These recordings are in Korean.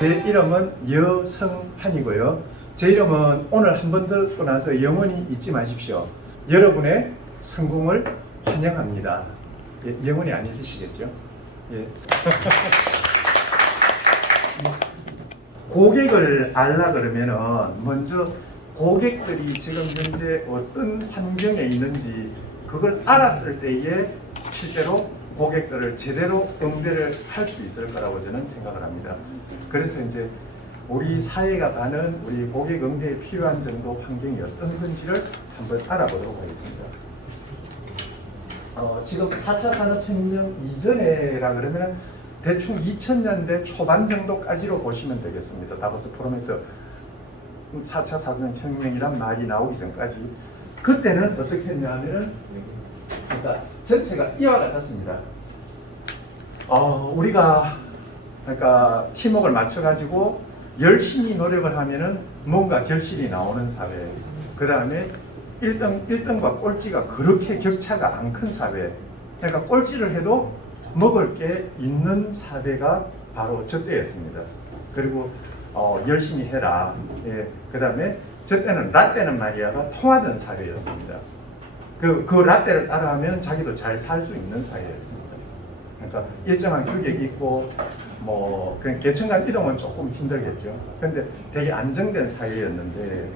제 이름은 여성한이고요. 제 이름은 오늘 한 번 듣고 나서 영원히 잊지 마십시오. 여러분의 성공을 환영합니다. 예, 영원히 안 잊으시겠죠? 예. 고객을 알라 그러면은 먼저 고객들이 지금 현재 어떤 환경에 있는지 그걸 알았을 때에 실제로 고객들을 제대로 응대를 할 수 있을 거라고 저는 생각을 합니다. 그래서 이제 우리 사회가 가는 우리 고객 응대에 필요한 정도 환경이 어떤 건지를 한번 알아보도록 하겠습니다. 지금 4차 산업혁명 이전에라 그러면 대충 2000년대 초반 정도까지로 보시면 되겠습니다. 다보스 포럼에서 4차 산업혁명이란 말이 나오기 전까지 그때는 어떻게 했냐면은 그러니까 전체가 이와 같았습니다. 우리가 그러니까 팀워크를 맞춰가지고 열심히 노력을 하면은 뭔가 결실이 나오는 사회. 그 다음에 1등과 꼴찌가 그렇게 격차가 안 큰 사회. 그러니까 꼴찌를 해도 먹을 게 있는 사회가 바로 저 때였습니다. 그리고 열심히 해라. 예. 그 다음에 저 때는 라떼는 말이야가 통하던 사회였습니다. 그 라떼를 따라하면 자기도 잘 살 수 있는 사회였습니다. 그러니까 일정한 규격이 있고 그냥 계층 간 이동은 조금 힘들겠죠. 그런데 되게 안정된 사회였는데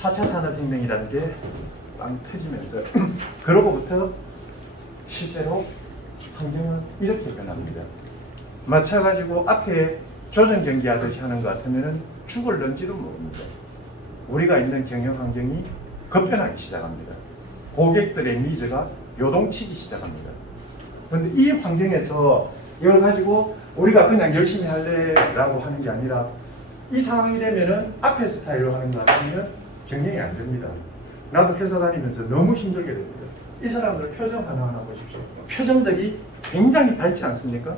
4차 산업혁명이라는 게 빵 터지면서 그러고부터 실제로 환경은 이렇게 변합니다. 마찬가지고 앞에 조정 경기하듯이 하는 것 같으면 죽을런지도 모릅니다. 우리가 있는 경영 환경이 급변하기 시작합니다. 고객들의 니즈가 요동치기 시작합니다. 그런데 이 환경에서 이걸 가지고 우리가 그냥 열심히 할래라고 하는 게 아니라 이 상황이 되면은 앞에 스타일로 하는 것 같으면 경영이 안 됩니다. 나도 회사 다니면서 너무 힘들게 됩니다. 이 사람들 표정 하나하나 보십시오. 표정들이 굉장히 밝지 않습니까?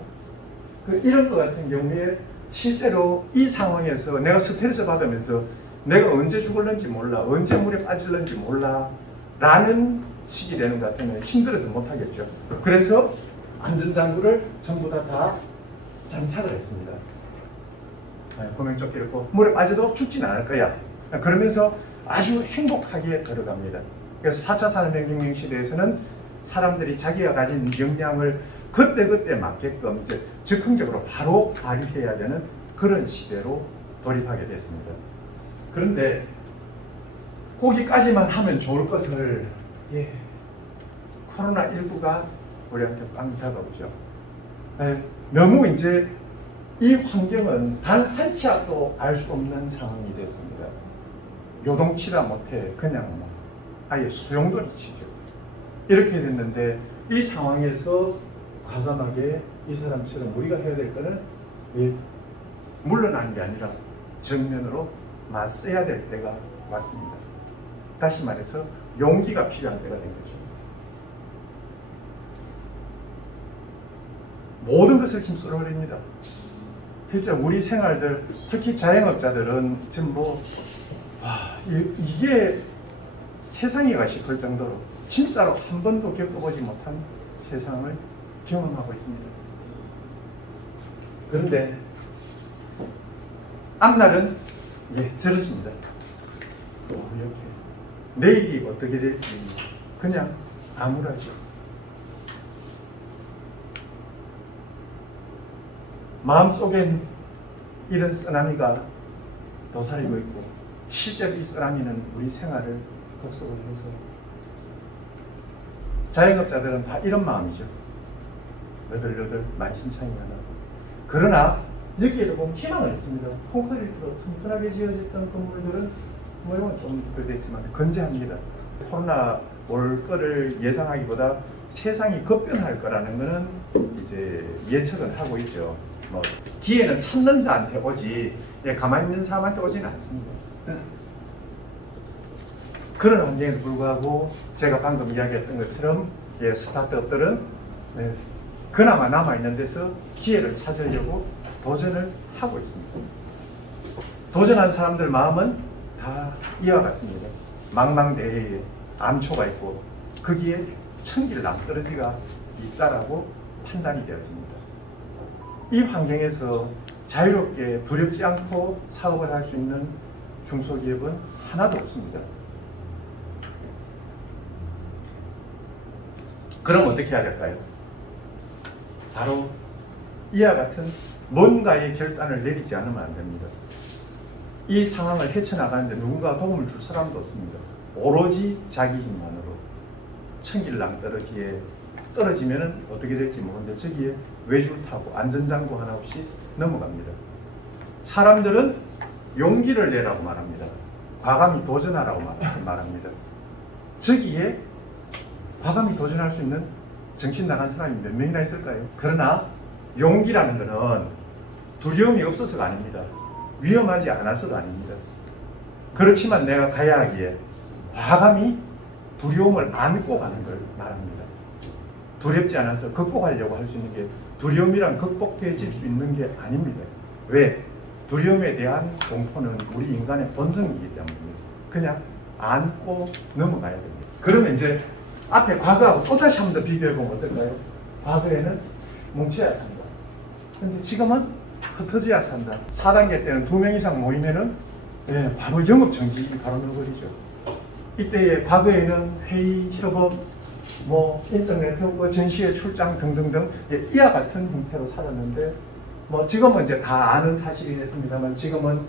이런 것 같은 경우에 실제로 이 상황에서 내가 스트레스 받으면서 내가 언제 죽을는지 몰라, 언제 물에 빠질는지 몰라 라는 식이 되는 것 같으면 힘들어서 못하겠죠. 그래서 안전장구를 전부 다 장착을 했습니다. 구명조끼 입고 물에 빠져도 죽진 않을 거야. 그러면서 아주 행복하게 걸어갑니다. 그래서 4차 산업혁명 시대에서는 사람들이 자기가 가진 역량을 그때그때 맞게끔 이제 즉흥적으로 바로 발휘해야 되는 그런 시대로 돌입하게 됐습니다. 그런데 거기까지만 하면 좋을 것을 코로나19가 우리한테 빵 잡아오죠. 너무 이제 이 환경은 단 한 치 앞도 알 수 없는 상황이 됐습니다. 요동치다 못해 그냥 아예 소용돌이 치죠. 이렇게 됐는데 이 상황에서 과감하게 이 사람처럼 우리가 해야 될 거는 물러나는 게 아니라 정면으로 맞서야 될 때가 왔습니다. 다시 말해서 용기가 필요한 때가 된 거죠. 모든 것을 힘써 버립니다. 실제 우리 생활들, 특히 자영업자들은 지금 이게 세상이가 싶을 정도로 진짜로 한 번도 겪어보지 못한 세상을 경험하고 있습니다. 그런데 앞날은 저러십니다. 이렇게 내일이 어떻게 될지 그냥 암울하죠. 마음속엔 이런 쓰나미가 도사리고 있고 실제로 이 쓰나미는 우리 생활을 접속을 해서 자영업자들은 다 이런 마음이죠. 너덜너덜 만신창이가 나고. 그러나 여기에도 보면 희망을 있습니다. 콘크리트로 튼튼하게 지어졌던 건물들은 모양은 좀 그랬지만 건재합니다. 코로나 올 거를 예상하기보다 세상이 급변할 거라는 거는 이제 예측은 하고 있죠. 기회는 찾는 자한테 오지 가만히 있는 사람한테 오지는 않습니다. 그런 환경에도 불구하고 제가 방금 이야기했던 것처럼 스타트업들은 그나마 남아있는 데서 기회를 찾으려고 도전을 하고 있습니다. 도전한 사람들 마음은 다 이와 같습니다. 망망대해에 암초가 있고 거기에 천길 낭떠러지가 있다라고 판단이 되어집니다. 이 환경에서 자유롭게 두렵지 않고 사업을 할 수 있는 중소기업은 하나도 없습니다. 그럼 어떻게 해야 될까요? 바로 이와 같은 뭔가의 결단을 내리지 않으면 안 됩니다. 이 상황을 헤쳐나가는데 누군가 도움을 줄 사람도 없습니다. 오로지 자기 힘만으로 천길랑 떨어지면은 어떻게 될지 모르는데 저기에 외줄 타고 안전장구 하나 없이 넘어갑니다. 사람들은 용기를 내라고 말합니다. 과감히 도전하라고 말합니다. 저기에 과감히 도전할 수 있는 정신 나간 사람이 몇 명이나 있을까요? 그러나 용기라는 것은 두려움이 없어서가 아닙니다. 위험하지 않아서가 아닙니다. 그렇지만 내가 가야 하기에 과감히 두려움을 안고 가는 걸 말합니다. 두렵지 않아서 극복하려고 할 수 있는 게 두려움이란 극복해질 수 있는 게 아닙니다. 왜? 두려움에 대한 공포는 우리 인간의 본성이기 때문입니다. 그냥 안고 넘어가야 됩니다. 그러면 이제 앞에 과거하고 또다시 한 번 더 비교해보면 어떨까요? 과거에는 뭉쳐야 산다. 근데 지금은 흩어져야 산다. 4단계 때는 2명 이상 모이면은 바로 영업 정지 바로 넣어버리죠. 이때의 과거에는 회의, 협업, 인적 네트워크, 전시회 출장 등등등 이와 같은 형태로 살았는데 지금은 이제 다 아는 사실이 됐습니다만 지금은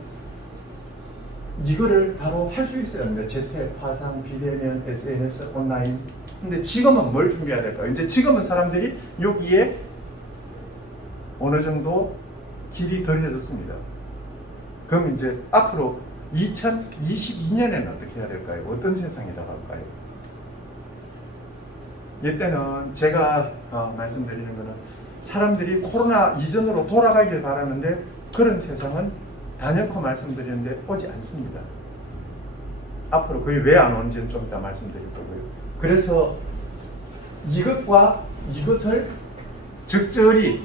이거를 바로 할 수 있어야 합니다. 재택, 화상, 비대면, SNS, 온라인. 근데 지금은 뭘 준비해야 될까요? 이제 지금은 사람들이 여기에 어느 정도 길이 덜해졌습니다. 그럼 이제 앞으로 2022년에는 어떻게 해야 될까요? 어떤 세상이 나갈까요? 이때는 제가 말씀드리는 것은 사람들이 코로나 이전으로 돌아가길 바라는데 그런 세상은 단연코 말씀드리는데 오지 않습니다. 앞으로 그게 왜 안 오는지는 좀 이따 말씀드릴 거고요. 그래서 이것과 이것을 적절히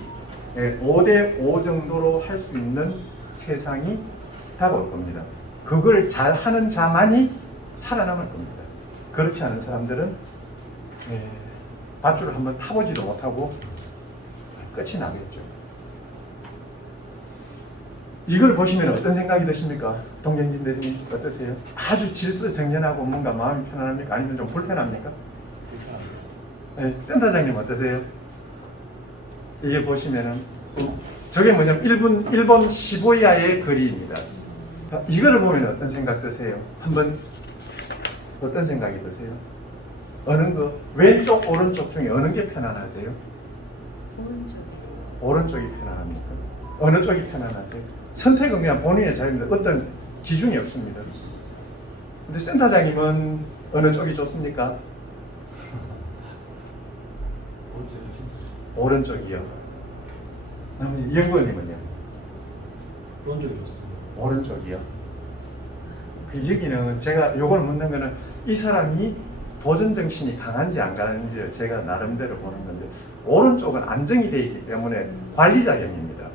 5대5 정도로 할 수 있는 세상이 다가올 겁니다. 그걸 잘 하는 자만이 살아남을 겁니다. 그렇지 않은 사람들은 밧줄을 한번 타보지도 못하고 끝이 나겠죠. 이걸 보시면 어떤 생각이 드십니까? 동경진 대표님 어떠세요? 아주 질서정연하고 뭔가 마음이 편안합니까? 아니면 좀 불편합니까? 네, 센터장님 어떠세요? 이게 보시면은 저게 뭐냐면 일본 시부야의 거리입니다. 이거를 보면 어떤 생각 드세요? 한번 어떤 생각이 드세요? 어느 거 왼쪽 오른쪽 중에 어느 게 편안하세요? 오른쪽이 편안합니까? 어느 쪽이 편안하세요? 선택은 그냥 본인의 자유입니다. 어떤 기준이 없습니다. 근데 센터장님은 어느 쪽이 좋습니까? 오른쪽이요. 나머지 연구원님은요? 오른쪽이 좋습니다. 오른쪽이요. 여기는 제가 요걸 묻는 거는 이 사람이 도전 정신이 강한지 안 강한지 제가 나름대로 보는 건데 오른쪽은 안정이 되어 있기 때문에 관리자형입니다.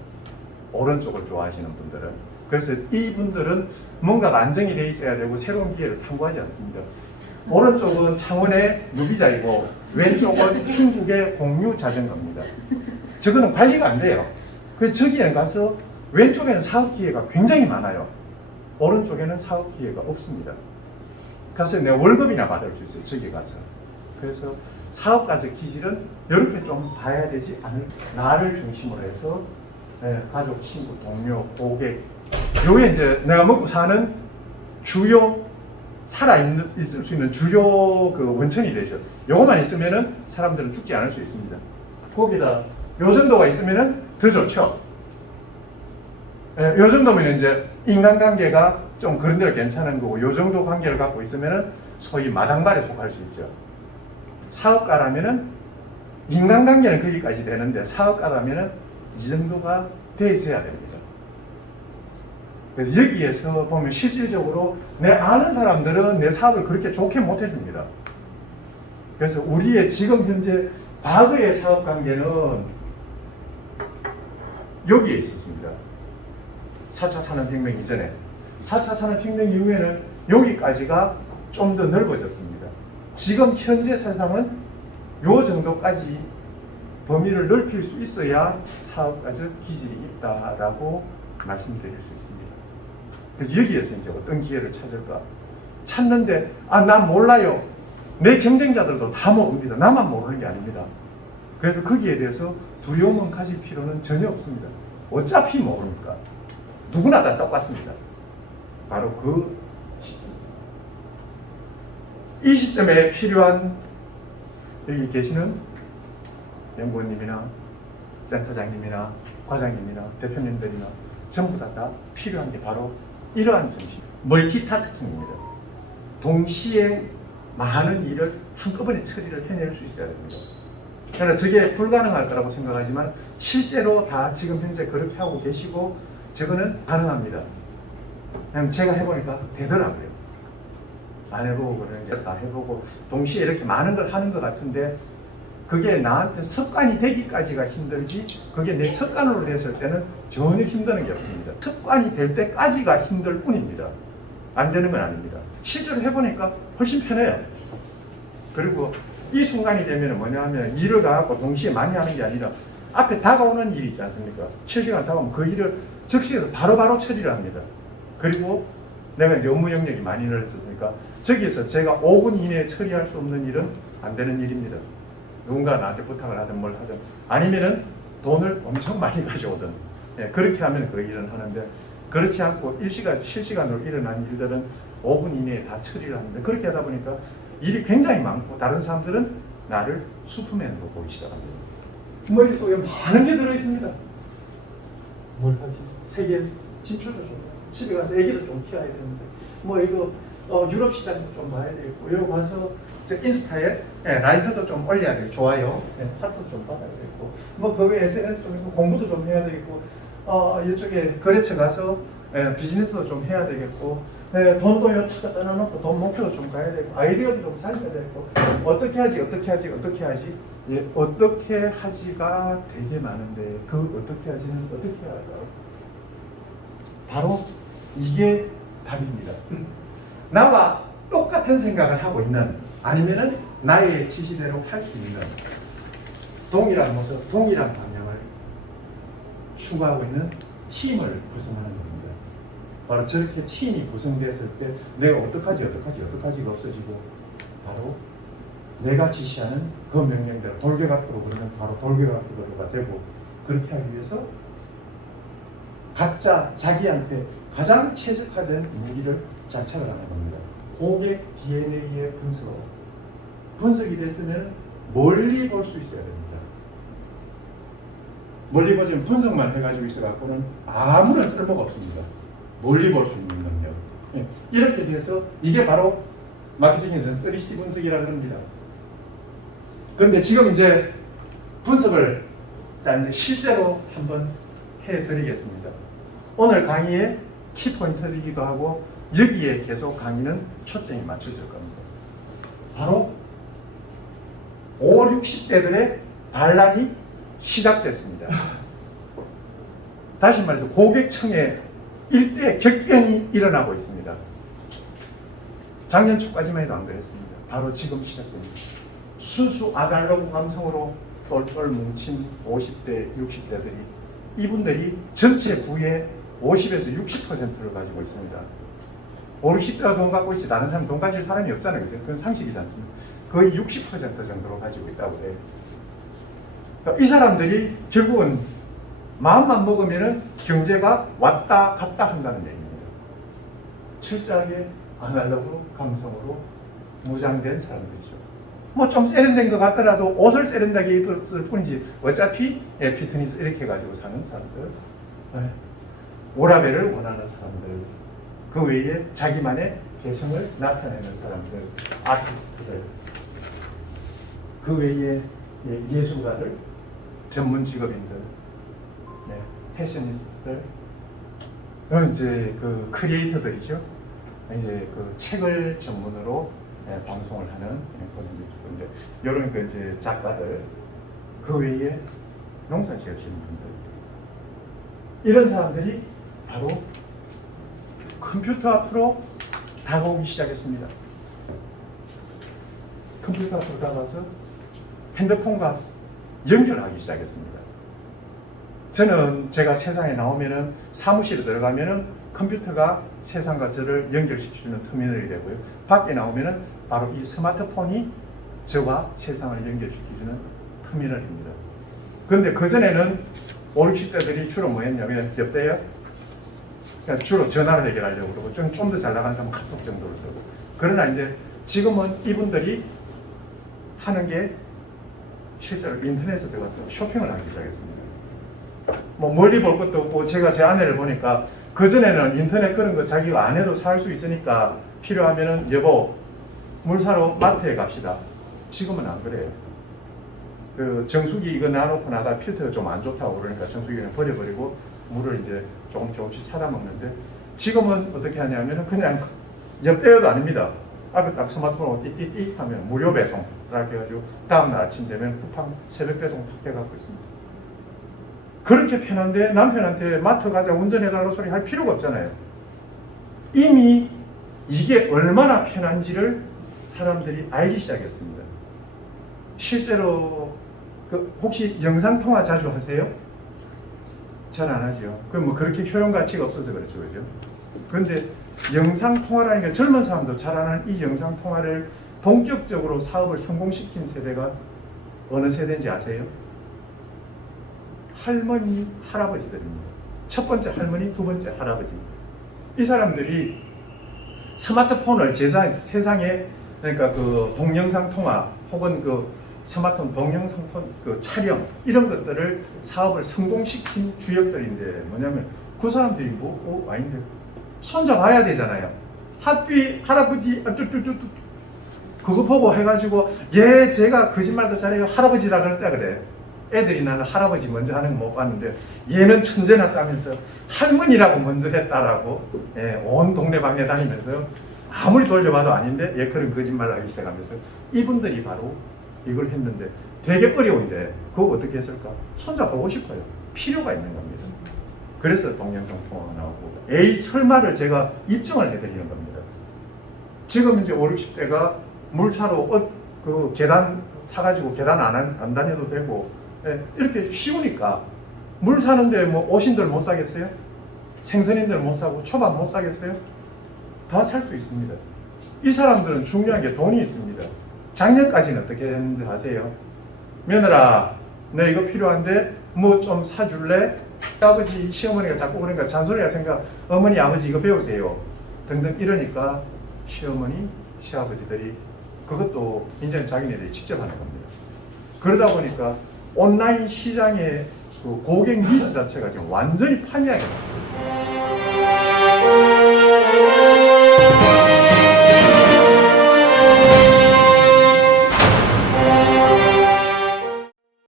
오른쪽을 좋아하시는 분들은. 그래서 이분들은 뭔가 안정이 되어 있어야 되고 새로운 기회를 탐구하지 않습니다. 오른쪽은 창원의 누비자이고 왼쪽은 중국의 공유 자전거입니다. 저거는 관리가 안 돼요. 그래서 저기에 가서 왼쪽에는 사업 기회가 굉장히 많아요. 오른쪽에는 사업 기회가 없습니다. 가서 내가 월급이나 받을 수 있어요. 저기 가서. 그래서 사업 가서 기질은 이렇게 좀 봐야 되지 않을까. 나를 중심으로 해서 가족, 친구, 동료, 고객 요게 이제 내가 먹고 사는 주요 있을 수 있는 주요 그 원천이 되죠. 요거만 있으면은 사람들은 죽지 않을 수 있습니다. 거기다 요 정도가 있으면은 더 좋죠. 요 정도면 이제 인간관계가 좀 그런 데로 괜찮은 거고 요 정도 관계를 갖고 있으면은 소위 마당발에 속할 수 있죠. 사업가라면은 인간관계는 거기까지 되는데 사업가라면은 이 정도가 돼줘야 됩니다. 그래서 여기에서 보면 실질적으로 내 아는 사람들은 내 사업을 그렇게 좋게 못 해줍니다. 그래서 우리의 지금 현재 과거의 사업관계는 여기에 있었습니다. 4차 산업혁명 이전에. 4차 산업혁명 이후에는 여기까지가 좀 더 넓어졌습니다. 지금 현재 세상은 요 정도까지 범위를 넓힐 수 있어야 사업가적 기질이 있다라고 말씀드릴 수 있습니다. 그래서 여기에서 이제 어떤 기회를 찾을까? 찾는데, 난 몰라요. 내 경쟁자들도 다 모릅니다. 나만 모르는 게 아닙니다. 그래서 거기에 대해서 두려움은 가질 필요는 전혀 없습니다. 어차피 모르니까. 누구나 다 똑같습니다. 바로 그 시점. 이 시점에 필요한 여기 계시는 연구원님이나 센터장님이나 과장님이나 대표님들이나 전부 다 필요한 게 바로 이러한 정신, 멀티타스킹입니다. 동시에 많은 일을 한꺼번에 처리를 해낼 수 있어야 됩니다. 저는 저게 불가능할 거라고 생각하지만 실제로 다 지금 현재 그렇게 하고 계시고 저거는 가능합니다. 그냥 제가 해보니까 되더라고요. 안 해보고 그러는 다 해보고 동시에 이렇게 많은 걸 하는 것 같은데 그게 나한테 습관이 되기까지가 힘들지 그게 내 습관으로 됐을 때는 전혀 힘드는 게 없습니다. 습관이 될 때까지가 힘들 뿐입니다. 안 되는 건 아닙니다. 실제로 해보니까 훨씬 편해요. 그리고 이 순간이 되면 뭐냐 하면 일을 가갖고 동시에 많이 하는 게 아니라 앞에 다가오는 일이 있지 않습니까? 실시간 다가오면 그 일을 즉시에서 바로바로 처리를 합니다. 그리고 내가 이제 업무 영역이 많이 늘었으니까 저기에서 제가 5분 이내에 처리할 수 없는 일은 안 되는 일입니다. 누군가 나한테 부탁을 하든 뭘 하든 아니면은 돈을 엄청 많이 가져오든 그렇게 하면 그 일은 하는데 그렇지 않고 실시간으로 일어난 일들은 5분 이내에 다 처리를 합니다. 그렇게 하다 보니까 일이 굉장히 많고 다른 사람들은 나를 슈퍼맨으로 보기 시작합니다. 머릿속에 많은 게 들어있습니다. 뭘 하지? 세계 진출도 좀 집에 가서 애기를 좀 키워야 되는데 뭐 이거 유럽 시장도 좀 봐야 되겠고 여기 가서 인스타에 라이크도 좀 올려야 되고 좋아요 하트도 좀 받아야 되겠고 뭐 그 외에 SNS 좀 있고 공부도 좀 해야 되겠고 이쪽에 거래처 가서 비즈니스도 좀 해야 되겠고 돈도 여기다 떠나놓고 돈 목표도 좀 가야 되고 아이디어도 좀 살려야 되고 어떻게 하지 어떻게 하지가 되게 많은데 그 어떻게 하지는 어떻게 해야 할까요? 바로 이게 답입니다. 나와 똑같은 생각을 하고 있는 아니면은 나의 지시대로 할 수 있는 동일한 모습, 동일한 방향을 추구하고 있는 팀을 구성하는 겁니다. 바로 저렇게 팀이 구성됐을 때 내가 어떡하지가 없어지고 바로 내가 지시하는 그 명령대로 돌격앞으로 그러면 바로 돌격앞으로가 되고 그렇게 하기 위해서 각자 자기한테 가장 최적화된 무기를 장착을 하는 겁니다. 고객 DNA의 분석이 됐으면 멀리 볼 수 있어야 됩니다. 멀리 보지만 분석만 해가지고 있어갖고는 아무런 쓸모가 없습니다. 멀리 볼 수 있는 능력. 이렇게 돼서 이게 바로 마케팅에서 3C 분석이라고 합니다. 그런데 지금 이제 분석을 이제 실제로 한번 해드리겠습니다. 오늘 강의의 키포인트이기도 하고 여기에 계속 강의는 초점이 맞춰질 겁니다. 바로 5, 60대들의 반란이 시작됐습니다. 다시 말해서 고객층에 일대 격변이 일어나고 있습니다. 작년 초까지만 해도 안 그랬습니다. 바로 지금 시작됩니다. 순수 아날로그 감성으로 똘똘 뭉친 50대, 60대들이 이분들이 전체 부의 50에서 60%를 가지고 있습니다. 5, 60대가 돈 갖고 있지 다른 사람 돈 가질 사람이 없잖아요. 그건 상식이지 않습니까? 거의 60% 정도로 가지고 있다고 해요. 그러니까 이 사람들이 결국은 마음만 먹으면 경제가 왔다 갔다 한다는 얘기입니다. 철저하게 아날로그 감성으로 무장된 사람들이죠. 뭐 좀 세련된 것 같더라도 옷을 세련되게 입었을 뿐이지 어차피 피트니스 이렇게 해가지고 사는 사람들, 오라벨을 원하는 사람들, 그 외에 자기만의 개성을 나타내는 사람들, 아티스트들, 그 외에 예술가들, 전문 직업인들, 패셔니스트들, 이제 그 크리에이터들이죠. 이제 그 책을 전문으로 방송을 하는 분들, 이런 그 이제 작가들, 그 외에 농사 지으시는 분들, 이런 사람들이 바로 컴퓨터 앞으로 다가오기 시작했습니다. 컴퓨터 앞으로 다가와서 핸드폰과 연결하기 시작했습니다. 저는 제가 세상에 나오면은 사무실에 들어가면은 컴퓨터가 세상과 저를 연결시켜주는 터미널이 되고요. 밖에 나오면은 바로 이 스마트폰이 저와 세상을 연결시켜주는 터미널입니다. 그런데 그전에는 5, 60대들이 주로 뭐 했냐면 몇 대요? 그러니까 주로 전화를 해결하려고 그러고 좀 더 잘 나가는 사람은 카톡 정도로 쓰고. 그러나 이제 지금은 이분들이 하는 게 실제로 인터넷에 들어가서 쇼핑을 하기 시작했습니다. 뭐 멀리 볼 것도 없고 제가 제 아내를 보니까 그전에는 인터넷 그런 거 자기가 안 해도 살 수 있으니까 필요하면은 여보 물 사러 마트에 갑시다. 지금은 안 그래요. 그 정수기 이거 놔놓고 나가 필터가 좀 안 좋다고 그러니까 정수기는 버려버리고 물을 이제 조금씩 사다 먹는데 지금은 어떻게 하냐면은 그냥 옆대여도 아닙니다. 앞에 딱 스마트폰으로 띠띠띠 하면 무료 배송 이렇게 해가지고 다음날 아침 되면 쿠팡 새벽 배송 탁 해갖고 있습니다. 그렇게 편한데 남편한테 마트 가자 운전해달라고 소리 할 필요가 없잖아요. 이미 이게 얼마나 편한지를 사람들이 알기 시작했습니다. 실제로 혹시 영상통화 자주 하세요? 잘 안 하죠. 그럼 뭐 그렇게 효용 가치가 없어서 그렇죠, 그죠? 그런데 영상통화라는 게 젊은 사람도 잘 아는 이 영상통화를 본격적으로 사업을 성공시킨 세대가 어느 세대인지 아세요? 할머니, 할아버지들입니다. 첫 번째 할머니, 두 번째 할아버지. 이 사람들이 스마트폰을 세상에 그러니까 그 동영상 통화 혹은 그 스마트폰 동영상 그 촬영 이런 것들을 사업을 성공시킨 주역들인데 뭐냐면 그 사람들이 아닌데 손자 봐야 되잖아요. 하삐 할아버지 그거 보고 해가지고 제가 거짓말도 잘해요 할아버지라 그랬다 그래. 애들이 나는 할아버지 먼저 하는 거 못 봤는데 얘는 천재났다면서 할머니라고 먼저 했다라고 온 동네방네 다니면서 아무리 돌려봐도 아닌데 그런 거짓말을 하기 시작하면서 이분들이 바로 이걸 했는데 되게 어려운데 그거 어떻게 했을까? 손자 보고 싶어요. 필요가 있는 겁니다. 그래서 동영상 통화가 나오고 설마를 제가 입증을 해드리는 겁니다. 지금 이제 5, 60대가 물 사러 그 계단 사가지고 계단 안 다녀도 되고 이렇게 쉬우니까 물 사는데 뭐 어신들 못 사겠어요? 생선인들 못 사고 초밥 못 사겠어요? 다 살 수 있습니다. 이 사람들은 중요한 게 돈이 있습니다. 작년까지는 어떻게 했는지 아세요? 며느라 너 이거 필요한데 뭐 좀 사줄래? 아버지 시어머니가 자꾸 그러니까 잔소리가 생각 어머니 아버지 이거 배우세요 등등 이러니까 시어머니 시아버지들이 그것도 이제는 자기네들이 직접 하는 겁니다. 그러다 보니까 온라인 시장의 그 고객 니즈 자체가 지금 완전히 판이하게 바뀌고 있습니다.